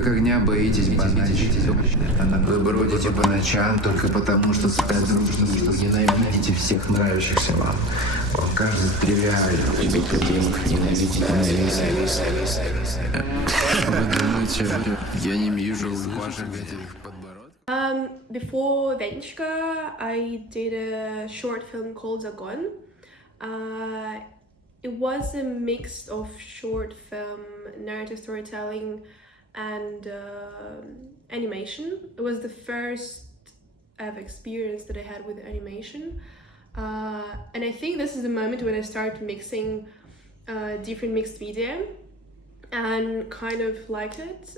как огня боитесь баначить. Вы бродите по ночам только потому, что спят другие. Вы ненавидите всех нравящихся вам. Вам кажется тривиальным. Любить ненавидеть. Вы думаете, я не вижу ваших этих подбородков? Before Vanish, I did a short film called Zagon. It was a mix of short film, narrative storytelling, and animation. It was the first experience that I had with animation. And I think this is the moment when I started mixing different mixed media and kind of liked it.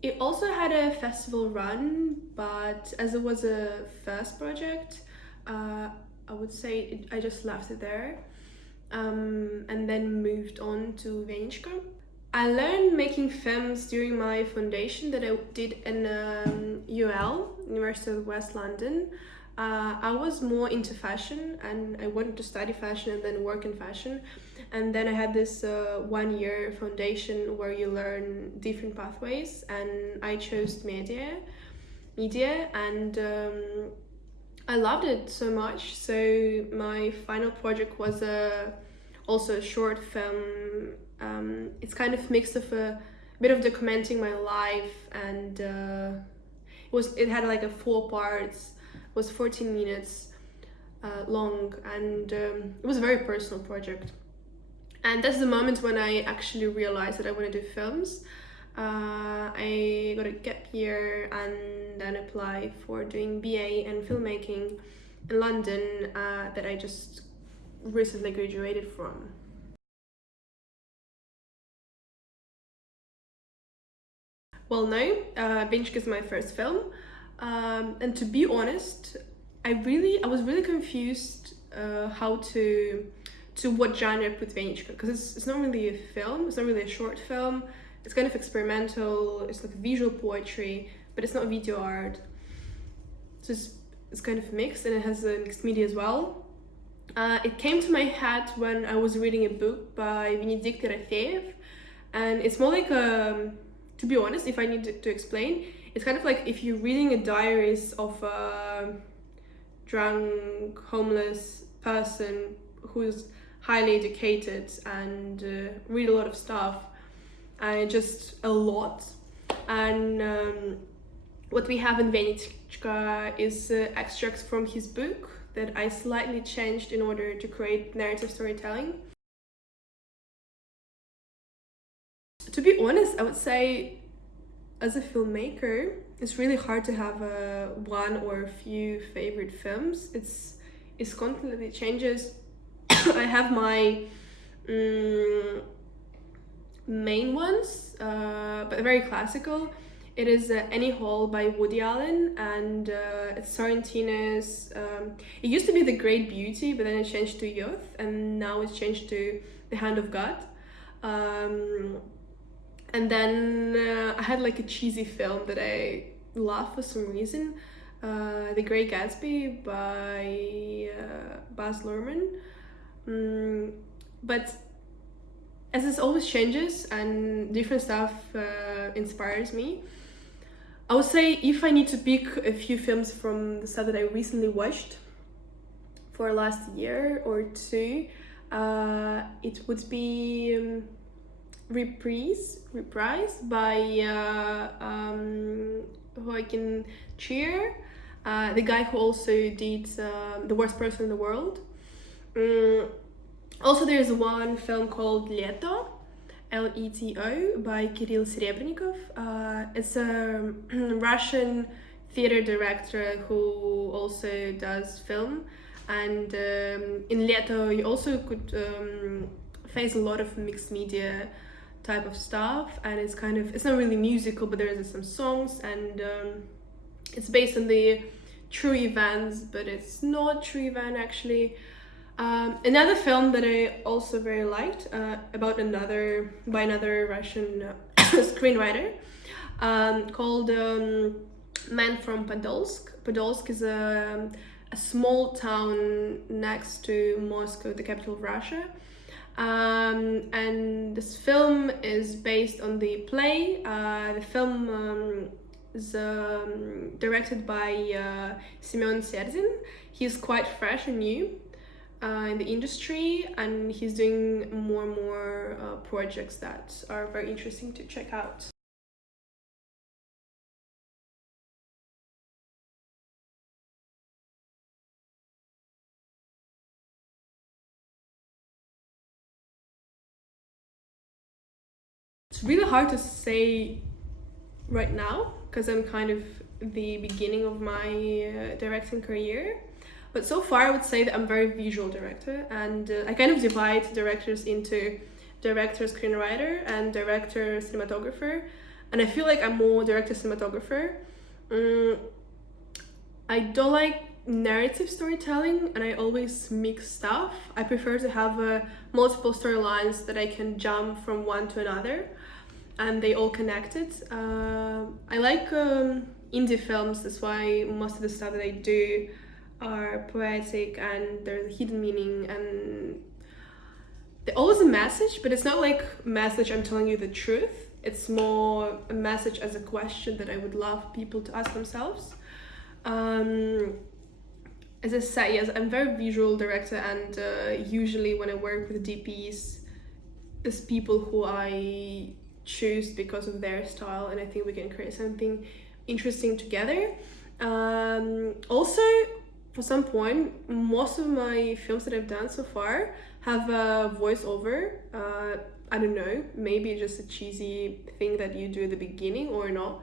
It also had a festival run, but as it was a first project, I would say I just left it there and then moved on to Vanichka. I learned making films during my foundation that I did in UL, University of West London. I was more into fashion and I wanted to study fashion and then work in fashion. And then I had this 1 year foundation where you learn different pathways, and I chose media and I loved it so much. So my final project was also a short film. It's kind of mixed of a bit of documenting my life, and it had like 4 parts. It was 14 minutes long, and it was a very personal project. And that's the moment when I actually realized that I want to do films. I got a gap year and then applied for doing BA and filmmaking in London that I just recently graduated from. Well, no, Vanish is my first film, and to be honest, I was really confused how to what genre put Vanish, because it's not really a film, it's not really a short film. It's kind of experimental, it's like visual poetry, but it's not video art. So it's kind of mixed, and it has a mixed media as well. It came to my head when I was reading a book by Lihachev, and it's more like to be honest, if I need to explain, it's kind of like if you're reading a diaries of a drunk, homeless person who's highly educated and read a lot of stuff, and just a lot. And what we have in Vanichka is extracts from his book that I slightly changed in order to create narrative storytelling. To be honest, I would say as a filmmaker, it's really hard to have one or a few favorite films. It's constantly changes. I have my main ones, but very classical. It is Annie Hall by Woody Allen, and it's Sorrentino's. It used to be The Great Beauty, but then it changed to Youth, and now it's changed to The Hand of God. And then I had like a cheesy film that I love for some reason, The Great Gatsby by Baz Luhrmann. But as this always changes and different stuff inspires me, I would say if I need to pick a few films from the stuff that I recently watched for last year or two, it would be Reprise by Joaquin Trier, the guy who also did The Worst Person in the World. Also, there's one film called Leto, Leto, by Kirill Serebrennikov. It's a Russian theater director who also does film, and in Leto you also could face a lot of mixed media type of stuff, and it's not really musical, but there's some songs, and it's based on the true events, but it's not true event actually. Another film that I also very liked, about another Russian screenwriter, called Man from Podolsk. Podolsk is a small town next to Moscow, the capital of Russia. And this film is based on the play. The film is directed by Semyon Serzin. He's quite fresh and new in the industry, and he's doing more and more projects that are very interesting to check out. It's really hard to say right now because I'm kind of the beginning of my directing career. But so far I would say that I'm a very visual director, and I kind of divide directors into director screenwriter and director cinematographer, and I feel like I'm more director cinematographer. I don't like narrative storytelling, and I always mix stuff. I prefer to have multiple storylines that I can jump from one to another and they all connected. I like indie films, that's why most of the stuff that I do are poetic and there's a hidden meaning, and there's always a message, but it's not like message I'm telling you the truth. It's more a message as a question that I would love people to ask themselves. As I said, yes, I'm a very visual director, and usually when I work with DPs, it's people who I choose because of their style, and I think we can create something interesting together. Also, for some point, most of my films that I've done so far have a voiceover. I don't know, maybe it's just a cheesy thing that you do at the beginning or not.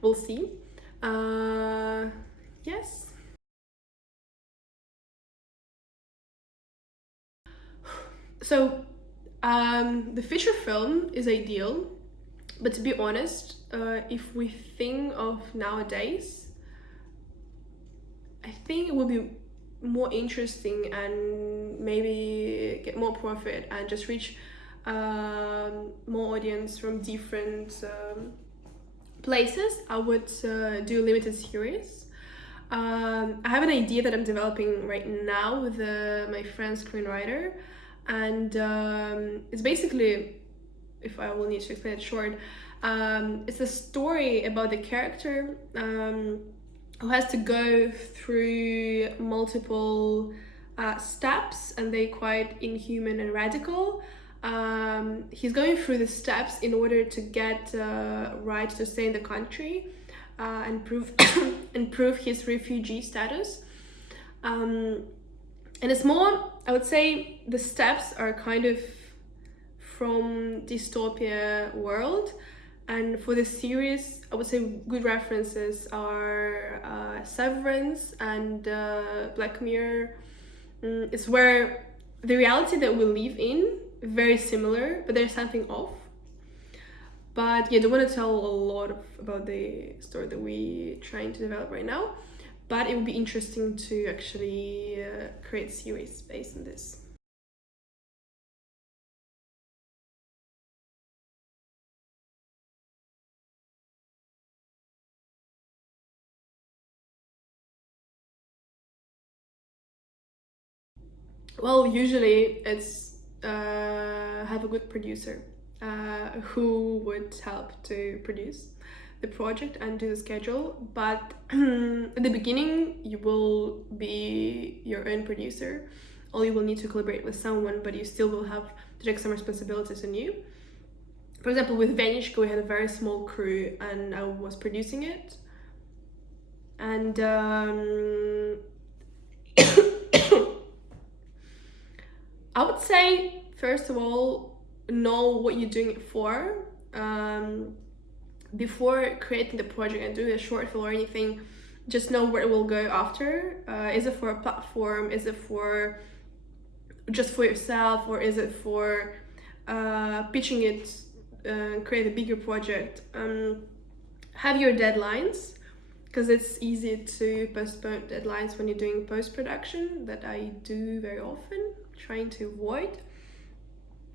We'll see. Yes. So, the feature film is ideal, but to be honest, if we think of nowadays, I think it would be more interesting and maybe get more profit and just reach more audience from different places. I would do a limited series. I have an idea that I'm developing right now with my friend screenwriter, and it's basically, if I will need to explain it short, it's a story about the character who has to go through multiple steps, and they're quite inhuman and radical. He's going through the steps in order to get right to stay in the country and prove his refugee status. And it's more, I would say, the steps are kind of from dystopia world, and for the series I would say good references are Severance and Black Mirror. It's where the reality that we live in very similar, but there's something off. But yeah, I don't want to tell a lot about the story that we're trying to develop right now, but it would be interesting to actually create a series based on this. Well, usually it's have a good producer who would help to produce the project and do the schedule. But at the beginning, you will be your own producer, or you will need to collaborate with someone, but you still will have to take some responsibilities on you. For example, with Vanish, we had a very small crew, and I was producing it. And I would say, first of all, know what you're doing it for. Before creating the project and doing a short film or anything, just know where it will go after. Is it for a platform? Is it for just for yourself, or is it for pitching it, create a bigger project? Have your deadlines, because it's easy to postpone deadlines when you're doing post-production, that I do very often, trying to avoid.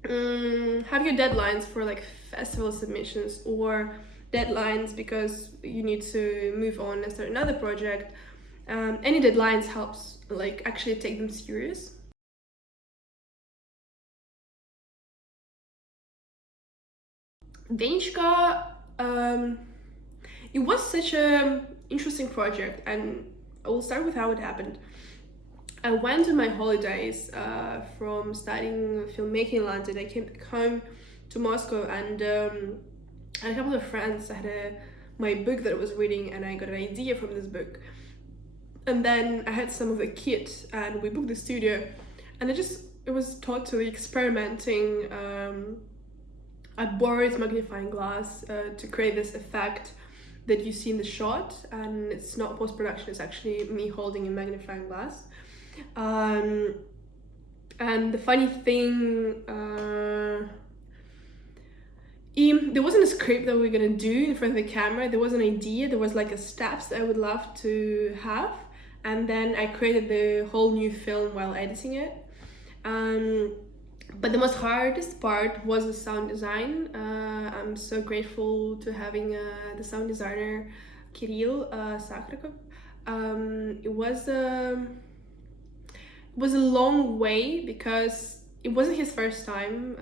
Have your deadlines for like festival submissions, or deadlines because you need to move on and start another project. Any deadlines helps, like actually take them serious. Danishka, it was such a interesting project, and I will start with how it happened. I went on my holidays from studying filmmaking in London. I came back home to Moscow, and I had a couple of friends. I had my book that I was reading, and I got an idea from this book. And then I had some of the kit, and we booked the studio, and it was totally experimenting. I borrowed magnifying glass to create this effect that you see in the shot, and it's not post-production, it's actually me holding a magnifying glass. And the funny thing, there wasn't a script that we were gonna do in front of the camera. There was an idea, there was like a steps that I would love to have, and then I created the whole new film while editing it. But the most hardest part was the sound design. I'm so grateful to having the sound designer Kirill Sakrakov. It was a long way because it wasn't his first time,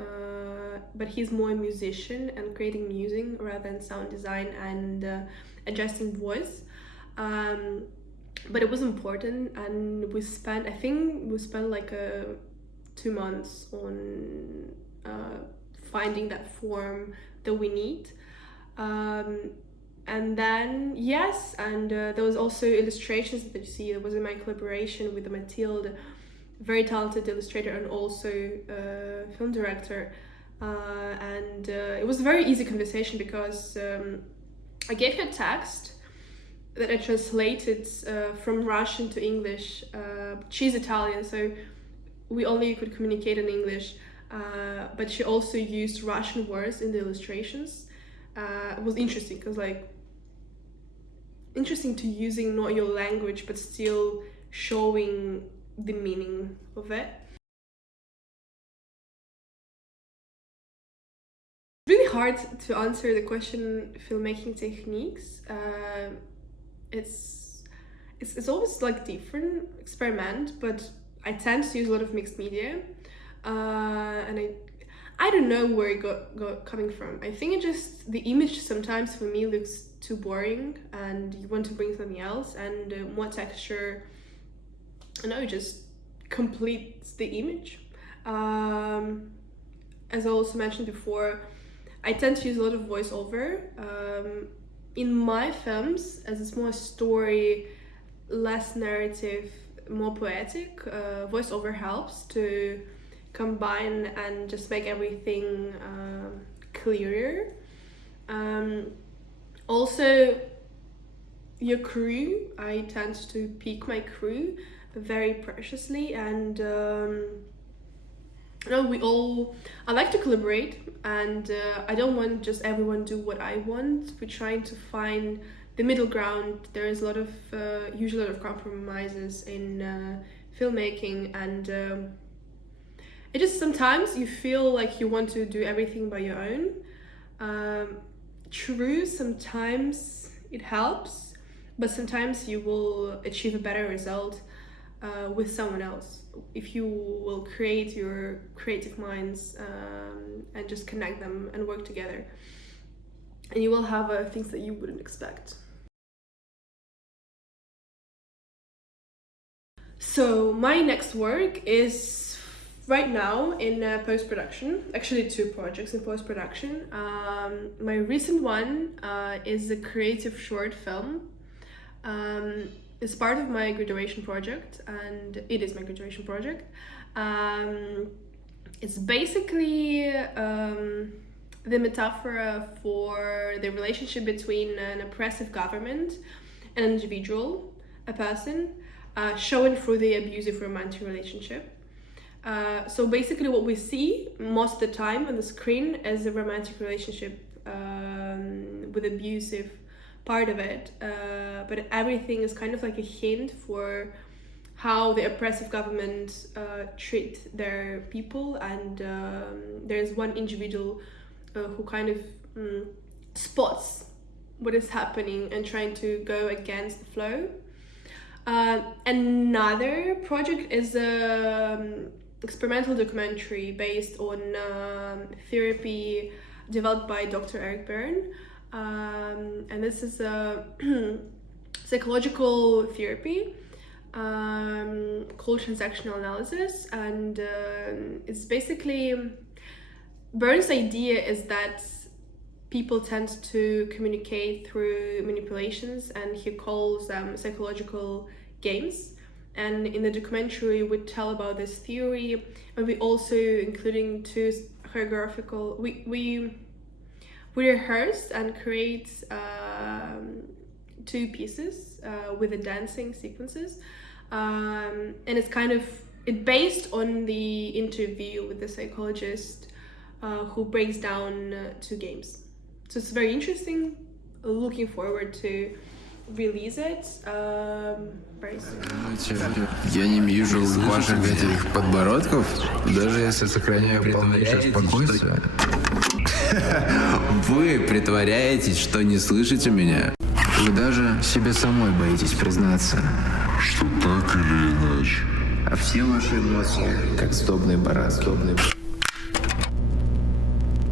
but he's more a musician and creating music rather than sound design and adjusting voice. But it was important, and I think we spent like 2 months on finding that form that we need. And then, yes, and there was also illustrations that you see. There was in my collaboration with Mathilde, very talented illustrator and also film director. And it was a very easy conversation because I gave her text that I translated from Russian to English. She's Italian, so we only could communicate in English, but she also used Russian words in the illustrations. It was interesting because interesting to using not your language but still showing the meaning of it. Really hard to answer the question filmmaking techniques. It's always like different experiment, but I tend to use a lot of mixed media, and I don't know where it got coming from. I think the image sometimes for me looks too boring, and you want to bring something else, and more texture, just completes the image. As I also mentioned before, I tend to use a lot of voiceover. In my films, as it's more story, less narrative, more poetic, voiceover helps to combine and just make everything clearer. Also, your crew, I tend to pick my crew very preciously, and I like to collaborate, and I don't want just everyone do what I want. We're trying to find the middle ground. There is usually a lot of compromises in filmmaking, and it just sometimes you feel like you want to do everything by your own. True, sometimes it helps, but sometimes you will achieve a better result with someone else if you will create your creative minds and just connect them and work together, and you will have things that you wouldn't expect. So my next work is right now in post-production, actually 2 projects in post-production. My recent one is a creative short film. It's part of my graduation project, and it is my graduation project. It's basically the metaphor for the relationship between an oppressive government and an individual, a person, shown through the abusive romantic relationship. So basically what we see most of the time on the screen is a romantic relationship with abusive part of it, but everything is kind of like a hint for how the oppressive government treat their people, and there's one individual who kind of spots what is happening and trying to go against the flow. Another project is a experimental documentary based on therapy developed by Dr. Eric Byrne. And this is a psychological therapy called transactional analysis. And it's basically, Byrne's idea is that people tend to communicate through manipulations, and he calls them psychological games. And in the documentary we tell about this theory, and we also including two choreographical, we rehearsed and create two pieces with the dancing sequences, and it's based on the interview with the psychologist who breaks down two games. So it's very interesting. Looking forward to release it very soon. Я не вижу ваших этих подбородков, даже если сохраняю полнейшее спокойствие. Вы притворяетесь, что не слышите меня. Вы даже себе самой боитесь признаться, что так или иначе. а все ваши эмоции, как сдобный баран,